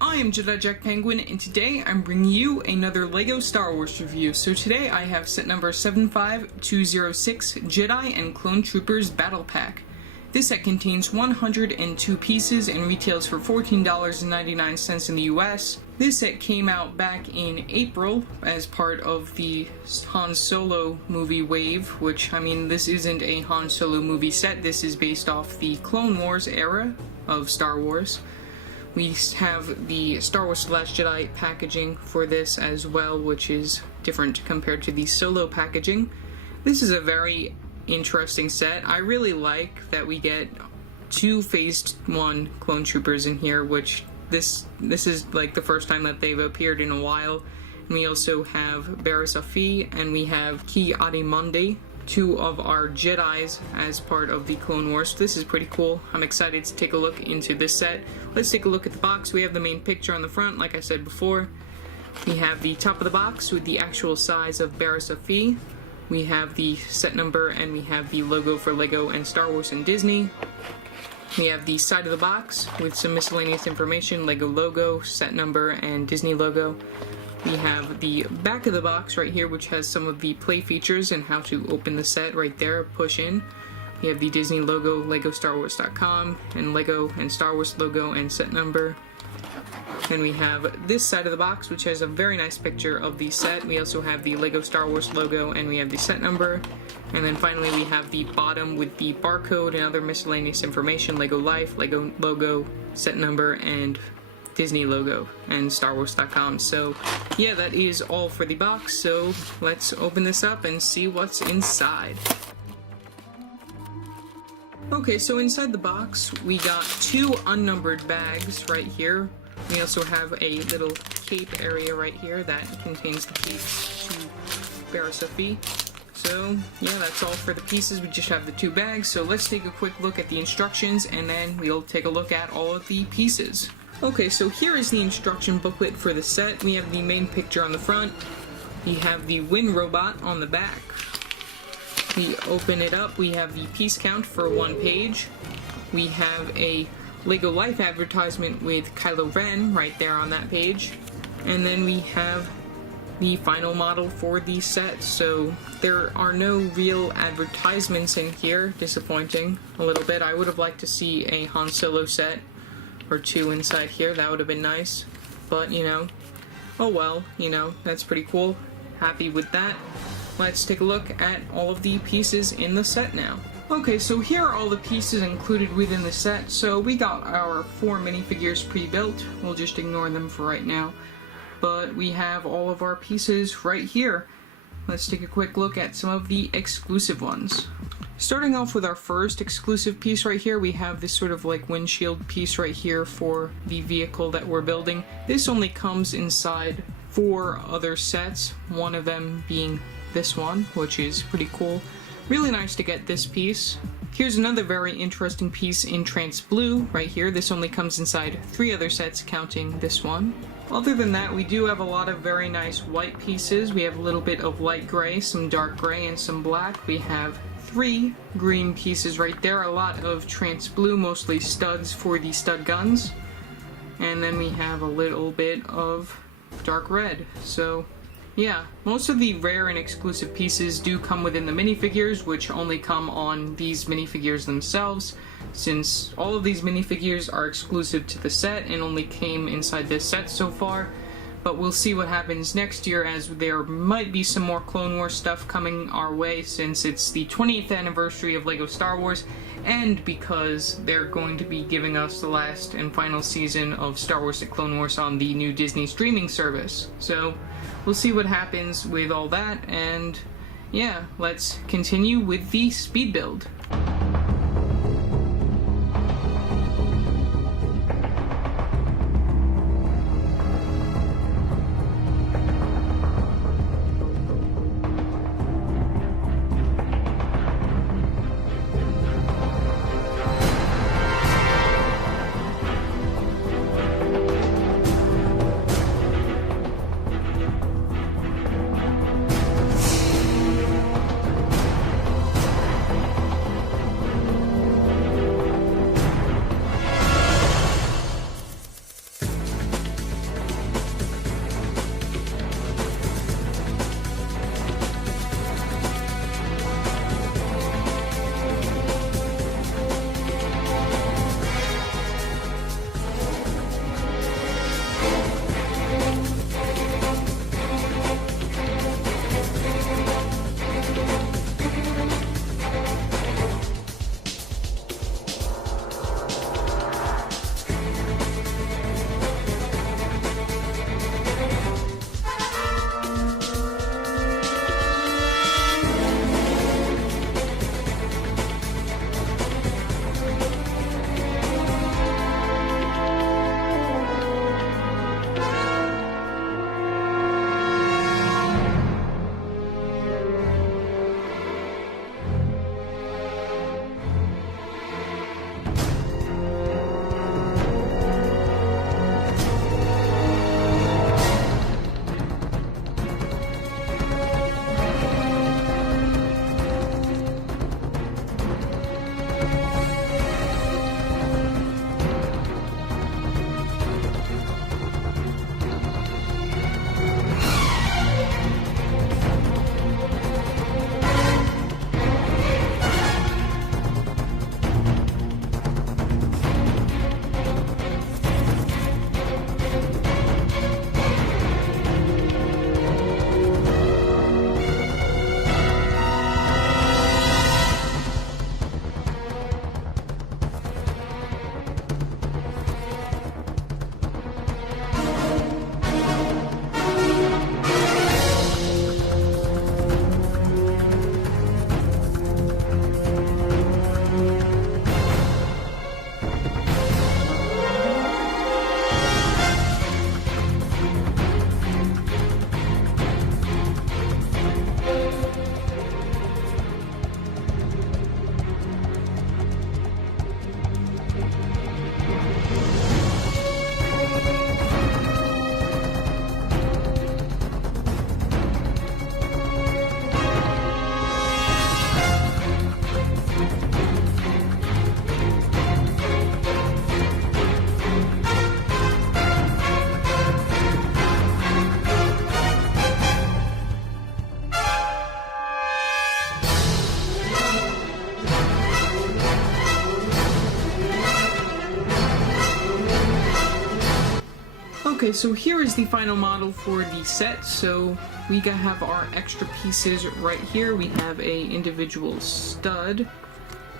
I am Jedi Jack Penguin, and today I'm bringing you another LEGO Star Wars review. So today I have set number 75206, Jedi and Clone Troopers Battle Pack. This set contains 102 pieces and retails for $14.99 in the US. This set came out back in April as part of the Han Solo movie wave, which, I mean, this isn't a Han Solo movie set, this is based off the Clone Wars era of Star Wars. We have the Star Wars / Jedi packaging for this as well, which is different compared to the Solo packaging. This is a very interesting set. I really like that we get two Phase 1 Clone Troopers in here, which this is like the first time that they've appeared in a while. And we also have Barriss Offee and we have Ki-Adi-Mundi, two of our Jedis as part of the Clone Wars. This is pretty cool. I'm excited to take a look into this set. Let's take a look at the box. We have the main picture on the front, like I said before. We have the top of the box with the actual size of Barriss Offee. We have the set number and we have the logo for LEGO and Star Wars and Disney. We have the side of the box with some miscellaneous information, LEGO logo, set number, and Disney logo. We have the back of the box right here, which has some of the play features and how to open the set right there, push in. We have the Disney logo, LEGOStarWars.com, and LEGO and Star Wars logo and set number. Then we have this side of the box, which has a very nice picture of the set. We also have the LEGO Star Wars logo and we have the set number. And then finally we have the bottom with the barcode and other miscellaneous information, LEGO Life, LEGO logo, set number, and Disney logo and StarWars.com. So yeah, that is all for the box, so let's open this up and see what's inside. Okay, so inside the box we got two unnumbered bags right here. We also have a little cape area right here that contains the cape to Barriss Offee. So yeah, that's all for the pieces. We just have the two bags, so let's take a quick look at the instructions and then we'll take a look at all of the pieces. Okay, so here is the instruction booklet for the set. We have the main picture on the front. We have the Wind Robot on the back. We open it up, we have the piece count for one page. We have a LEGO Life advertisement with Kylo Ren right there on that page. And then we have the final model for the set. So there are no real advertisements in here. Disappointing a little bit. I would have liked to see a Han Solo set or two inside here. That would have been nice, but you know, oh well, you know, that's pretty cool. Happy with that. Let's take a look at all of the pieces in the set now. Okay, so here are all the pieces included within the set. So we got our 4 minifigures pre-built. We'll just ignore them for right now, but we have all of our pieces right here. Let's take a quick look at some of the exclusive ones. Starting off with our first exclusive piece right here, we have this sort of like windshield piece right here for the vehicle that we're building. This only comes inside 4 other sets, one of them being this one, which is pretty cool. Really nice to get this piece. Here's another very interesting piece in trans blue right here. This only comes inside 3 other sets, counting this one. Other than that, we do have a lot of very nice white pieces. We have a little bit of light gray, some dark gray, and some black. We have 3 green pieces right there, a lot of trans blue, mostly studs for the stud guns. And then we have a little bit of dark red. So yeah, most of the rare and exclusive pieces do come within the minifigures, which only come on these minifigures themselves, since all of these minifigures are exclusive to the set and only came inside this set so far. But we'll see what happens next year, as there might be some more Clone Wars stuff coming our way, since it's the 20th anniversary of LEGO Star Wars, and because they're going to be giving us the last and final season of Star Wars: The Clone Wars on the new Disney streaming service. So we'll see what happens with all that, and yeah, let's continue with the speed build. Okay, so here is the final model for the set. So we have our extra pieces right here. We have a individual stud.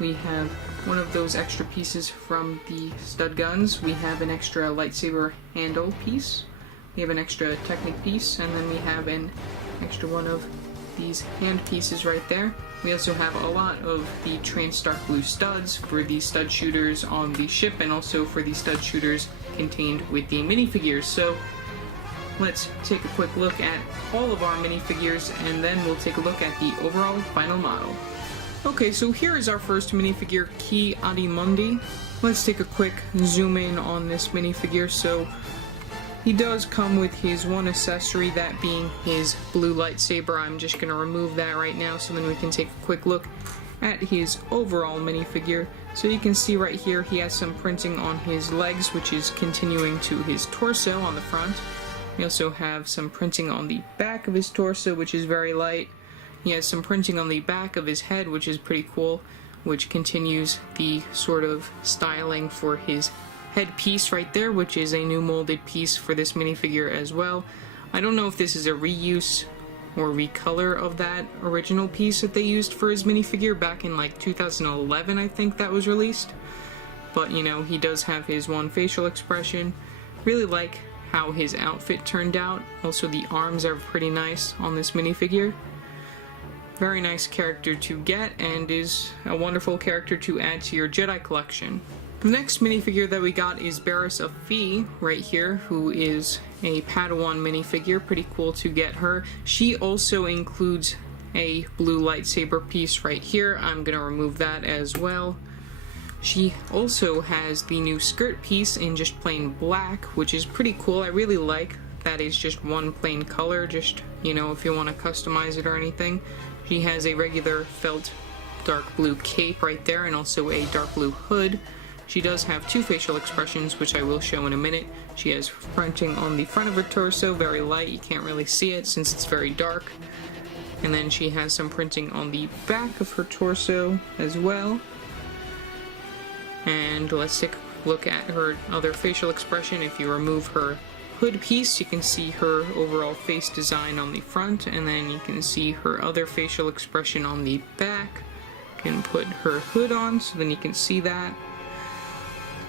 We have one of those extra pieces from the stud guns. We have an extra lightsaber handle piece. We have an extra Technic piece, and then we have an extra one of these hand pieces right there. We also have a lot of the trained Stark Blue studs for the stud shooters on the ship, and also for the stud shooters contained with the minifigures. So let's take a quick look at all of our minifigures, and then we'll take a look at the overall final model. Okay, so here is our first minifigure, Ki-Adi-Mundi. Let's take a quick zoom in on this minifigure. So he does come with his one accessory, that being his blue lightsaber. I'm just going to remove that right now so then we can take a quick look at his overall minifigure. So you can see right here he has some printing on his legs, which is continuing to his torso on the front. We also have some printing on the back of his torso, which is very light. He has some printing on the back of his head, which is pretty cool, which continues the sort of styling for his headpiece right there, which is a new molded piece for this minifigure as well. I don't know if this is a reuse or recolor of that original piece that they used for his minifigure back in like 2011, I think that was released. But you know, he does have his one facial expression. Really like how his outfit turned out. Also the arms are pretty nice on this minifigure. Very nice character to get, and is a wonderful character to add to your Jedi collection. The next minifigure that we got is Barriss of Fee, right here, who is a Padawan minifigure. Pretty cool to get her. She also includes a blue lightsaber piece right here. I'm gonna remove that as well. She also has the new skirt piece in just plain black, which is pretty cool. I really like that it's just one plain color, just, you know, if you want to customize it or anything. She has a regular felt dark blue cape right there, and also a dark blue hood. She does have two facial expressions, which I will show in a minute. She has printing on the front of her torso, very light, you can't really see it since it's very dark. And then she has some printing on the back of her torso as well. And let's take a look at her other facial expression. If you remove her hood piece, you can see her overall face design on the front, and then you can see her other facial expression on the back. You can put her hood on so then you can see that.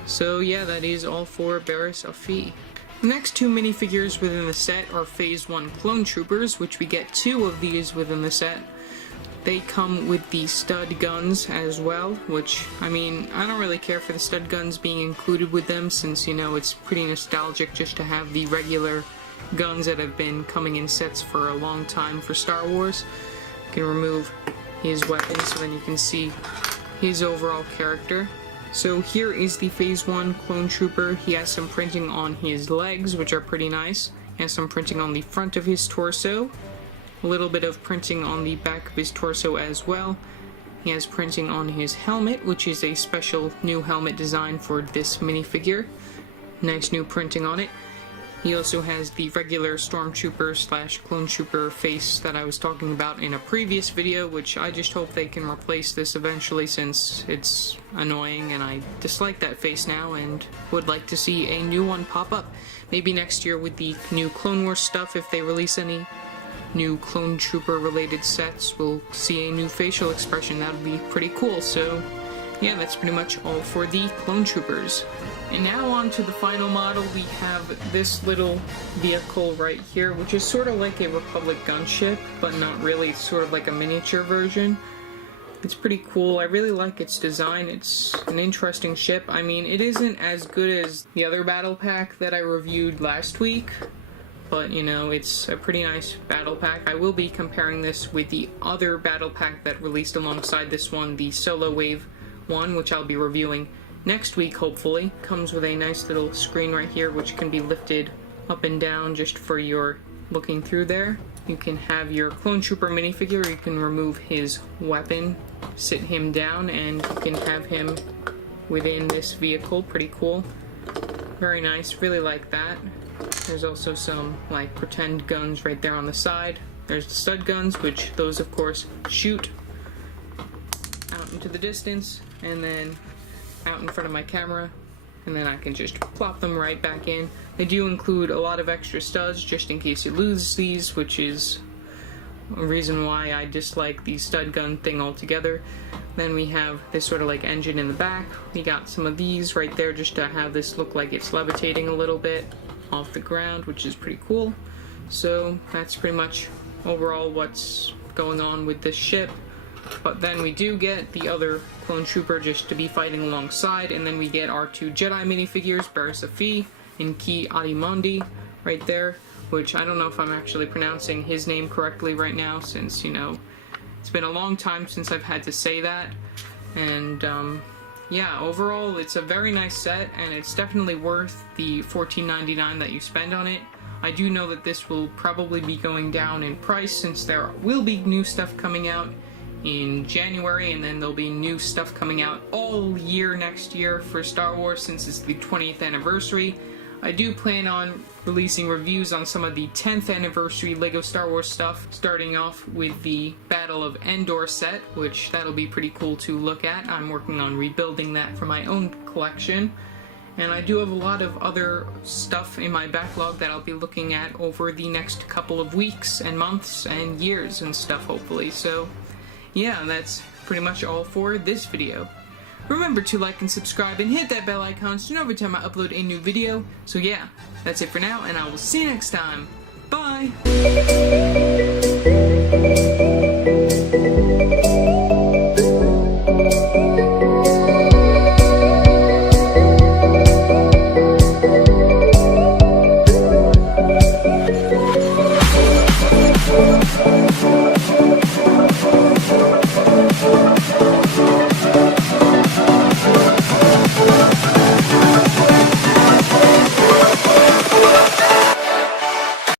So yeah, that is all for Barriss of Fee. The next two minifigures within the set are Phase 1 Clone Troopers, which we get two of these within the set. They come with the stud guns as well, which, I mean, I don't really care for the stud guns being included with them, since, you know, it's pretty nostalgic just to have the regular guns that have been coming in sets for a long time for Star Wars. You can remove his weapon so then you can see his overall character. So here is the Phase 1 Clone Trooper. He has some printing on his legs, which are pretty nice. He has some printing on the front of his torso. A little bit of printing on the back of his torso as well. He has printing on his helmet, which is a special new helmet design for this minifigure. Nice new printing on it. He also has the regular Stormtrooper slash Clone Trooper face that I was talking about in a previous video, which I just hope they can replace this eventually, since it's annoying and I dislike that face now and would like to see a new one pop up. Maybe next year with the new Clone Wars stuff, if they release any new Clone Trooper related sets, we'll see a new facial expression. That would be pretty cool. So yeah, that's pretty much all for the Clone Troopers. And now on to the final model. We have this little vehicle right here, which is sort of like a Republic gunship, but not really. It's sort of like a miniature version. It's pretty cool. I really like its design. It's an interesting ship. I mean, it isn't as good as the other battle pack that I reviewed last week, but, you know, it's a pretty nice battle pack. I will be comparing this with the other battle pack that released alongside this one, the Solo Wave one, which I'll be reviewing next week, hopefully. Comes with a nice little screen right here, which can be lifted up and down just for your looking through there. You can have your Clone Trooper minifigure, you can remove his weapon, sit him down, and you can have him within this vehicle. Pretty cool. Very nice, really like that. There's also some, like, pretend guns right there on the side. There's the stud guns, which those, of course, shoot out into the distance, and then out in front of my camera, and then I can just plop them right back in. They do include a lot of extra studs just in case you lose these, which is a reason why I dislike the stud gun thing altogether. Then we have this sort of like engine in the back. We got some of these right there just to have this look like it's levitating a little bit off the ground, which is pretty cool. So that's pretty much overall what's going on with this ship. But then we do get the other clone trooper just to be fighting alongside, and then we get our 2 Jedi minifigures, Barriss Offee and Ki-Adi-Mundi right there, which I don't know if I'm actually pronouncing his name correctly right now, since, you know, it's been a long time since I've had to say that. And yeah, overall it's a very nice set, and it's definitely worth the $14.99 that you spend on it. I do know that this will probably be going down in price, since there will be new stuff coming out in January, and then there'll be new stuff coming out all year next year for Star Wars, since it's the 20th anniversary. I do plan on releasing reviews on some of the 10th anniversary LEGO Star Wars stuff, starting off with the Battle of Endor set, which that'll be pretty cool to look at. I'm working on rebuilding that for my own collection. And I do have a lot of other stuff in my backlog that I'll be looking at over the next couple of weeks and months and years and stuff, hopefully. So yeah, that's pretty much all for this video. Remember to like and subscribe and hit that bell icon so you know every time I upload a new video. So yeah, that's it for now, and I will see you next time. Bye!